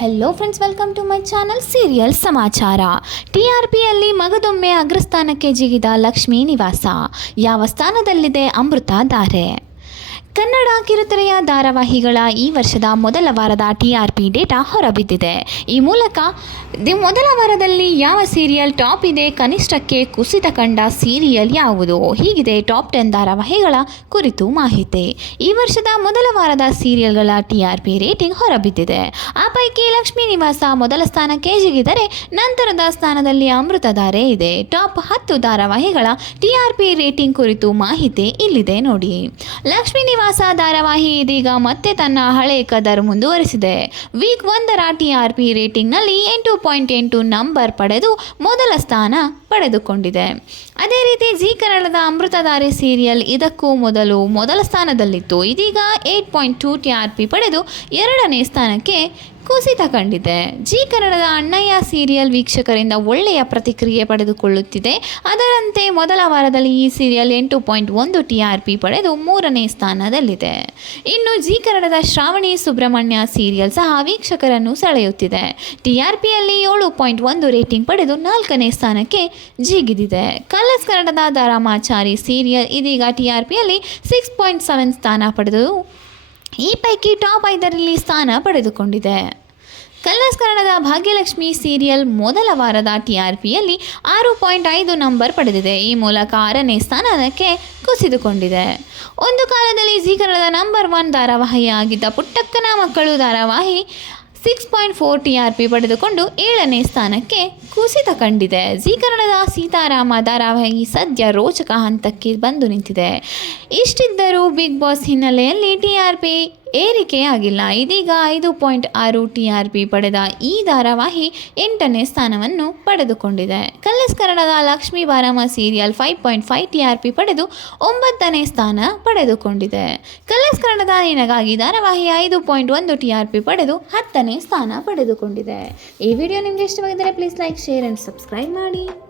Hello friends welcome to my channel serial ಸಮಾಚಾರ T R ಪಿಯಲ್ಲಿ ಮಗದೊಮ್ಮೆ ಅಗ್ರಸ್ಥಾನಕ್ಕೆ ಜಿಗಿದ ಲಕ್ಷ್ಮೀ ನಿವಾಸ. ಯಾವ ಸ್ಥಾನದಲ್ಲಿದೆ ಅಮೃತ ಧಾರೆ? ಕನ್ನಡ ಕಿರುತೆರೆಯ ಧಾರಾವಾಹಿಗಳ ಈ ವರ್ಷದ ಮೊದಲ ವಾರದ ಟಿ ಆರ್ ಪಿ ಡೇಟಾ ಹೊರಬಿದ್ದಿದೆ. ಈ ಮೂಲಕ ದಿ ಮೊದಲ ವಾರದಲ್ಲಿ ಯಾವ ಸೀರಿಯಲ್ ಟಾಪ್ ಇದೆ ಕನಿಷ್ಠಕ್ಕೆ ಕುಸಿತ ಕಂಡ ಸೀರಿಯಲ್ ಯಾವುದು? ಹೀಗಿದೆ ಟಾಪ್ ಟೆನ್ ಧಾರಾವಾಹಿಗಳ ಕುರಿತು ಮಾಹಿತಿ. ಈ ವರ್ಷದ ಮೊದಲ ವಾರದ ಸೀರಿಯಲ್ಗಳ ಟಿ ಆರ್ ಪಿ ರೇಟಿಂಗ್ ಹೊರಬಿದ್ದಿದೆ. ಆ ಪೈಕಿ ಲಕ್ಷ್ಮೀ ನಿವಾಸ ಮೊದಲ ಸ್ಥಾನಕ್ಕೆ ಜಿಗಿದರೆ ನಂತರದ ಸ್ಥಾನದಲ್ಲಿ ಅಮೃತಧಾರೆ ಇದೆ. ಟಾಪ್ ಹತ್ತು ಧಾರಾವಾಹಿಗಳ ಟಿ ಆರ್ ಪಿ ರೇಟಿಂಗ್ ಕುರಿತು ಮಾಹಿತಿ ಇಲ್ಲಿದೆ ನೋಡಿ. ಲಕ್ಷ್ಮೀ ನಿವಾಸ ಧಾರಾವಾಹಿ ಇದೀಗ ಮತ್ತೆ ತನ್ನ ಹಳೆ ಕದರ್ ಮುಂದುವರೆಸಿದೆ. ವೀಕ್ ಒಂದರ ಟಿ ಆರ್ ಪಿ ರೇಟಿಂಗ್ನಲ್ಲಿ ಎಂಟು ಪಾಯಿಂಟ್ ಎಂಟು ನಂಬರ್ ಪಡೆದು ಮೊದಲ ಸ್ಥಾನ ಪಡೆದುಕೊಂಡಿದೆ. ಅದೇ ರೀತಿ ಜಿ ಕನ್ನಡದ ಅಮೃತಧಾರೆ ಸೀರಿಯಲ್ ಇದಕ್ಕೂ ಮೊದಲು ಮೊದಲ ಸ್ಥಾನದಲ್ಲಿತ್ತು. ಇದೀಗ eight point two T R P ಪಡೆದು ಎರಡನೇ ಸ್ಥಾನಕ್ಕೆ ಕುಸಿತ ಕಂಡಿದೆ ಜಿ ಕನ್ನಡದ ಅಣ್ಣಯ್ಯ ಸೀರಿಯಲ್ ವೀಕ್ಷಕರಿಂದ ಒಳ್ಳೆಯ ಪ್ರತಿಕ್ರಿಯೆ ಪಡೆದುಕೊಳ್ಳುತ್ತಿದೆ. ಅದರಂತೆ ಮೊದಲ ವಾರದಲ್ಲಿ ಈ ಸೀರಿಯಲ್ ಎಂಟು ಪಾಯಿಂಟ್ ಒಂದು ಟಿ ಆರ್ ಪಿ ಪಡೆದು ಮೂರನೇ ಸ್ಥಾನದಲ್ಲಿದೆ. ಇನ್ನು ಜಿ ಕನ್ನಡದ ಶ್ರಾವಣಿ ಸುಬ್ರಹ್ಮಣ್ಯ ಸೀರಿಯಲ್ ಸಹ ವೀಕ್ಷಕರನ್ನು ಸೆಳೆಯುತ್ತಿದೆ. ಟಿ ಆರ್ ಪಿಯಲ್ಲಿ ಏಳು ಪಾಯಿಂಟ್ ಒಂದು ರೇಟಿಂಗ್ ಪಡೆದು ನಾಲ್ಕನೇ ಸ್ಥಾನಕ್ಕೆ ಜಿಗಿದಿದೆ. ಕಲರ್ಸ್ ಕನ್ನಡದ ಧಾರಾಮಾಚಾರಿ ಸೀರಿಯಲ್ ಇದೀಗ ಟಿ ಆರ್ ಪಿಯಲ್ಲಿ ಸಿಕ್ಸ್ ಪಾಯಿಂಟ್ ಸೆವೆನ್ ಸ್ಥಾನ ಪಡೆದು ಈ ಪೈಕಿ ಟಾಪ್ ಐದರಲ್ಲಿ ಸ್ಥಾನ ಪಡೆದುಕೊಂಡಿದೆ. ಭಾಗ್ಯಲಕ್ಷ್ಮಿ ಸೀರಿಯಲ್ ಮೊದಲ ವಾರದ ಟಿ ಆರ್ ಪಾಯಿಂಟ್ ಐದು ನಂಬರ್ ಪಡೆದಿದೆ. ಈ ಮೂಲಕ ಆರನೇ ಸ್ಥಾನಕ್ಕೆ ಕುಸಿದುಕೊಂಡಿದೆ. ಒಂದು ಕಾಲದಲ್ಲಿ ಜೀಕರಣದ ನಂಬರ್ ಒನ್ ಧಾರಾವಾಹಿಯಾಗಿದ್ದ ಪುಟ್ಟಕ್ಕನ ಮಕ್ಕಳು ಧಾರಾವಾಹಿ six point four T R P ಪಡೆದುಕೊಂಡು ಏಳನೇ ಸ್ಥಾನಕ್ಕೆ ಕುಸಿತ ಕಂಡಿದೆ. ಜಿ ಕನ್ನಡದ ಸೀತಾರಾಮ ಧಾರಾವಾಹಿ ಸದ್ಯ ರೋಚಕ ಹಂತಕ್ಕೆ ಬಂದು ನಿಂತಿದೆ. ಇಷ್ಟಿದ್ದರೂ ಬಿಗ್ ಬಾಸ್ ಹಿನ್ನೆಲೆಯಲ್ಲಿ ಟಿ ಆರ್ ಪಿ ಏರಿಕೆ ಆಗಿಲ್ಲ ಇದೀಗ ಐದು ಪಾಯಿಂಟ್ ಆರು ಟಿ ಪಡೆದ ಈ ಧಾರಾವಾಹಿ ಎಂಟನೇ ಸ್ಥಾನವನ್ನು ಪಡೆದುಕೊಂಡಿದೆ. ಕಲ್ಲಸ್ ಕನ್ನಡದ Lakshmi Baramma serial five point five T ಪಡೆದು ಒಂಬತ್ತನೇ ಸ್ಥಾನ ಪಡೆದುಕೊಂಡಿದೆ. ಕಲ್ಲಸ್ ಕನ್ನಡದ ನಿನಗಾಗಿ ಧಾರಾವಾಹಿ ಐದು ಪಾಯಿಂಟ್ ಒಂದು ಟಿ ಪಡೆದು ಹತ್ತನೇ ಸ್ಥಾನ ಪಡೆದುಕೊಂಡಿದೆ. ಈ ವಿಡಿಯೋ ನಿಮಗೆ ಇಷ್ಟವಾಗಿದ್ದರೆ please like, share and subscribe ಮಾಡಿ.